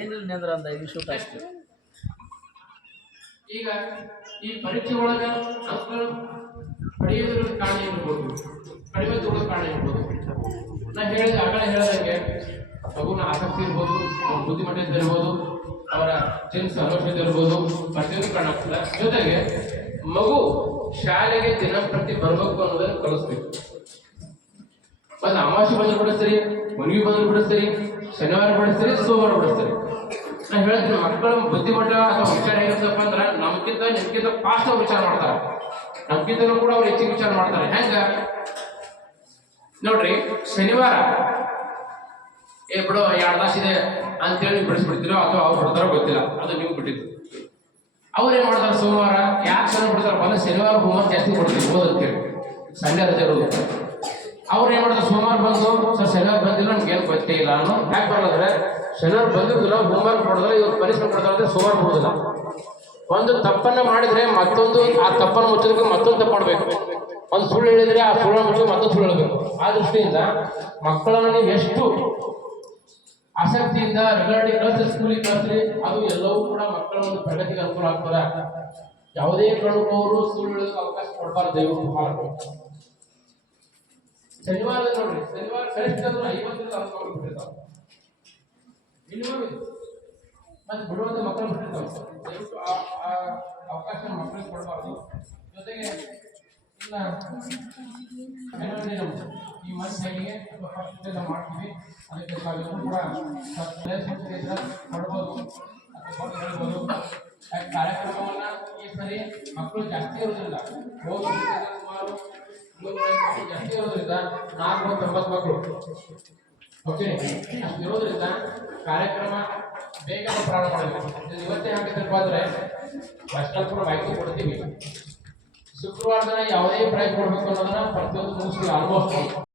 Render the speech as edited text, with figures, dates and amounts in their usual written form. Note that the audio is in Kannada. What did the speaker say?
ಏನಿಲ್ಲ ಅಂದ್ರೆ ಒಂದು 5 ಶೂಟ್ ಅಷ್ಟೇ. ಈಗ ಈ ಪರೀಕ್ಷೆ ಒಳಗ ಅಂಕಗಳು ಪಡೆಯೋದ್ರ ಕಾರಣ ಇರ್ಬೋದು, ಕಡಿಮೆ ತಗೊಳ್ಳೋ ಕಾರಣ ಇರ್ಬೋದು. ನಾ ಆಗಲೇ ಹೇಳಿದಂಗೆ ಮಗುನ ಆಸಕ್ತಿ ಇರ್ಬೋದು, ಬುದ್ಧಿಮಟ್ಟದ ಇರ್ಬೋದು, ಅವರ ಜನ್ಸ್ ಆಲೋಚನೆ ಇರ್ಬೋದು, ಪ್ರತಿಯೊಂದು ಕಾರಣ ಆಗ್ತದೆ. ಜೊತೆಗೆ ಮಗು ಶಾಲೆಗೆ ದಿನಂಪ್ರತಿ ಬರ್ಬೇಕು ಅನ್ನೋದನ್ನು ಕಲಿಸ್ಬೇಕು. ಮತ್ತೆ ಅಮಾವಾಸ್ಯೆ ಬಂದ್ರು ಕೂಡ ಸರಿ, ಮನವಿ ಬಂದ್ರು ಕೂಡ ಸರಿ, ಶನಿವಾರ ಕೂಡ ಸರಿ, ಸೋಮವಾರ ಕೂಡ ಸರಿ. ನಾ ಹೇಳ್ತೀನಿ, ಮಕ್ಕಳ ಬುದ್ಧಿಮಟ್ಟ ಅಥವಾ ವಿಚಾರ ಹೇಗಿರ್ತಪ್ಪ ಅಂದ್ರೆ ನಿಮ್ಗಿಂತ ಫಾಸ್ಟ್ ಅವ್ರು ವಿಚಾರ ಮಾಡ್ತಾರೆ. ನಮ್ಗಿಂತನೂ ಕೂಡ ಅವ್ರು ಹೆಚ್ಚಿಗೆ ವಿಚಾರ ಮಾಡ್ತಾರೆ. ಹೆಂಗ ನೋಡ್ರಿ, ಶನಿವಾರ ಬಿಡೋ 2 ತಾಸಿದೆ ಅಂತೇಳಿ ನೀವು ಬಿಡಿಸ್ಬಿಡ್ತೀರೋ ಅಥವಾ ಅವ್ರು ಬಿಡ್ತಾರೋ ಗೊತ್ತಿಲ್ಲ, ಅದು ನೀವು ಬಿಟ್ಟಿದ್ದು. ಅವ್ರು ಏನ್ ಮಾಡ್ತಾರೆ, ಸೋಮವಾರ ಯಾಕೆ ಸಣ್ಣ ಬಿಡ್ತಾರೆ ಬಂದ ಶನಿವಾರ ಹೋಮ್ವರ್ಕ್ ಜಾಸ್ತಿ ಕೊಡ್ತೀವಿ ಓದೋದಕ್ಕೆ, ಸಂಡೇ ರಜೆ ಇರೋದು. ಅವ್ರು ಏನ್ ಮಾಡ್ತಾರೆ, ಸೋಮವಾರ ಬಂದು ಸರ್ ಶನಿವಾರ ಬಂದಿಲ್ಲ ನಮ್ಗೆ ಏನು ಗೊತ್ತೇ ಇಲ್ಲ ಅನ್ನೋ. ಯಾಕೆ ಬರೋದಂದ್ರೆ ಶನಿವಾರ ಬಂದಿರೋದಿಲ್ಲ, ಹೋಮ್ವರ್ಕ್ ಕೊಡೋದಿಲ್ಲ, ಇವ್ರು ಪನಿಷ್ಮೆಂಟ್ ಕೊಡ್ತಾರೆ, ಸೋಮವಾರ ಕೊಡೋದಿಲ್ಲ. ಒಂದು ತಪ್ಪನ್ನ ಮಾಡಿದ್ರೆ ಮತ್ತೊಂದು ಆ ತಪ್ಪನ್ನು ಮುಚ್ಚೋದಕ್ಕೆ ಮತ್ತೊಂದು ತಪ್ಪು ಮಾಡಬೇಕು. ಒಂದು ಸುಳ್ಳು ಹೇಳಿದ್ರೆ ಆ ಸುಳ್ಳು ಮುಚ್ಚೋದು ಮತ್ತೊಂದು ಸುಳ್ಳು ಹೇಳಬೇಕು. ಆ ದೃಷ್ಟಿಯಿಂದ ಮಕ್ಕಳನ್ನು ನೀವು ಎಷ್ಟು ಆಸಕ್ತಿಯಿಂದ ರೆಗ್ಯುಲಾರಿಟಿ ಕಳಿಸ್ರಿ, ಸ್ಕೂಲಿಗೆ ಕಳಿಸ್ರಿ, ಅದು ಎಲ್ಲವೂ ಕೂಡ ಮಕ್ಕಳ ಒಂದು ಪ್ರಗತಿಗೆ ಅನುಕೂಲ ಆಗ್ತದೆ. ಯಾವುದೇ ಕಾರಣಕ್ಕೂ ಅವರು ಸುಳ್ಳು ಹೇಳೋದಕ್ಕೆ ಅವಕಾಶ ಕೊಡಬಾರ್ದು. ದಯವಿಟ್ಟು ಶನಿವಾರ ನೋಡ್ರಿ, ಶನಿವಾರ ಕನಿಷ್ಠ 50 ಅಂಕಗಳು ಬಿಟ್ಟಿರ್ತಾವೆ. ಮತ್ತೆ ಬಿಡುವಂತ ಮಕ್ಕಳು ಬಿಟ್ಟಿರ್ತಾವೆ. ದಯವಿಟ್ಟು ಆ ಅವಕಾಶ ಮಕ್ಕಳಿಗೆ ಕೊಡಬಾರ್ದು. ಜೊತೆಗೆ ಇಲ್ಲ ಈ ಮನುಷ್ಯನಿಗೆ ನಾವು ಮಾಡ್ತೀವಿ, ಅದಕ್ಕೆ ಕೂಡ ಕೊಡ್ಬೋದು ಅಥವಾ ಹೇಳ್ಬೋದು. ಕಾರ್ಯಕ್ರಮವನ್ನ ಈ ಸರಿ ಮಕ್ಕಳು ಜಾಸ್ತಿ ಇರೋದ್ರಿಂದ ಸುಮಾರು ಜಾಸ್ತಿ ಇರೋದ್ರಿಂದ 490 ಮಕ್ಕಳು ಓಕೆ ಅಷ್ಟು ಇರೋದ್ರಿಂದ ಕಾರ್ಯಕ್ರಮ ಬೇಗ ಪ್ರಾರಂಭ ಮಾಡಬೇಕು. ಇವತ್ತೇ ಹಾಕಿದ್ರಪ್ಪ ಅಂದ್ರೆ ಕೂಡ ಮಾಹಿತಿ ಕೊಡ್ತೀವಿ. ಶುಕ್ರವಾರ ದಿನ ಯಾವುದೇ ಪ್ರೈಸ್ ಕೊಡ್ಬೇಕು ಅನ್ನೋದನ್ನ ಪ್ರತಿಯೊಂದು ಮುಗಿಸ್ತೀವಿ ಆಲ್ಮೋಸ್ಟ್.